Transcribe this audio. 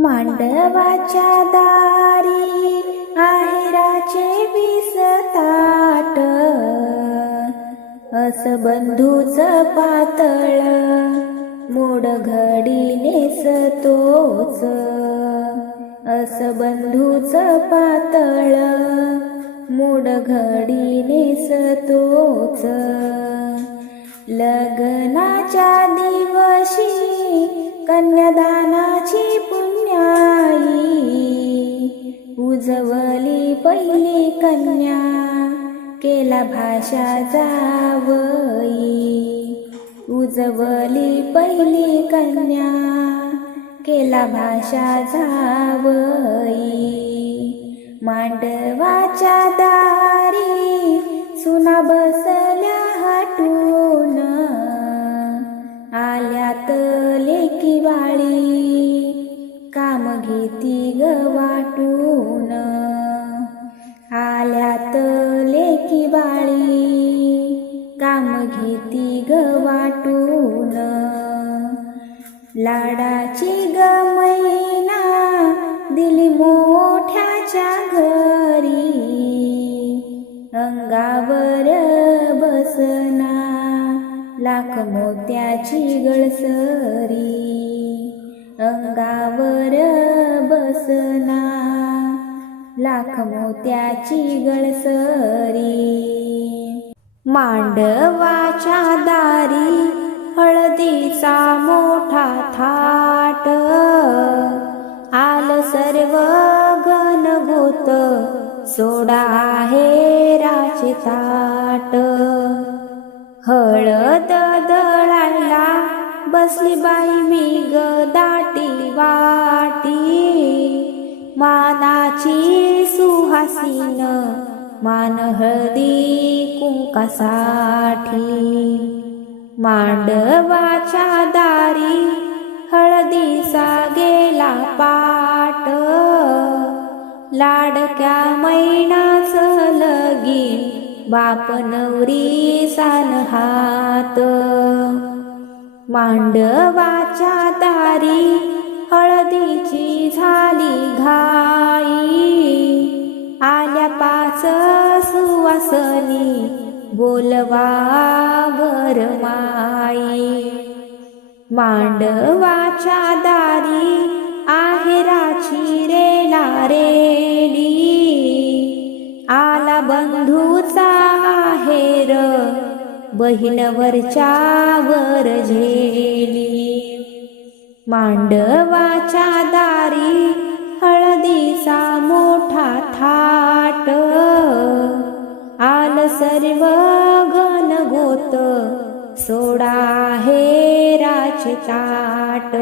मांडवाच्या दारी आहेराचे वीस ताट. अस बंधूच पातळ मोड घडी नेसतोच. अस बंधूच पातळ मोड घडी नेसतोच. लग्नाच्या दिवशी कन्यादानाची पहिली कन्या केला भाषा जावई. उजवली पहिली कन्या केला भाषा जावई. मांडवाच्या दारी सुना बसल्या हटून आल्यात लेकी बाळी. काम घेती ग वाटून. आल्यात लेकी बाळी काम घेती ग वाटून. लाडाची ग मैना दिली मोठ्याच्या घरी. अंगावर बसना लाख मोत्याची गळसरी. अंगावर बसना लाख मोत्याची गळसरी मांडवाच्या दारी हळदीचा मोठा थाट. आल सर्व गण सोडा आहे राचे ताट हळद दळायला बसली बाई मी ग दाटी वाटी. मानाची हसीन मान हळदी कुंकासाठी. मांडवाच्या दारी हळदीचा गेला पाट. लाडक्या मैनाच लगी बाप नवरी सान हात. मांडवाच्या दारी हळदीची झाली घा सुवासनी बोलवा माई. मांडवाच्या दारी आहेराची रेला रेली. आला बंधूचा आहेर बहिणवरच्या वर झेली. मांडवाच्या दारी सर्व गण गोत सोडा हे राजताट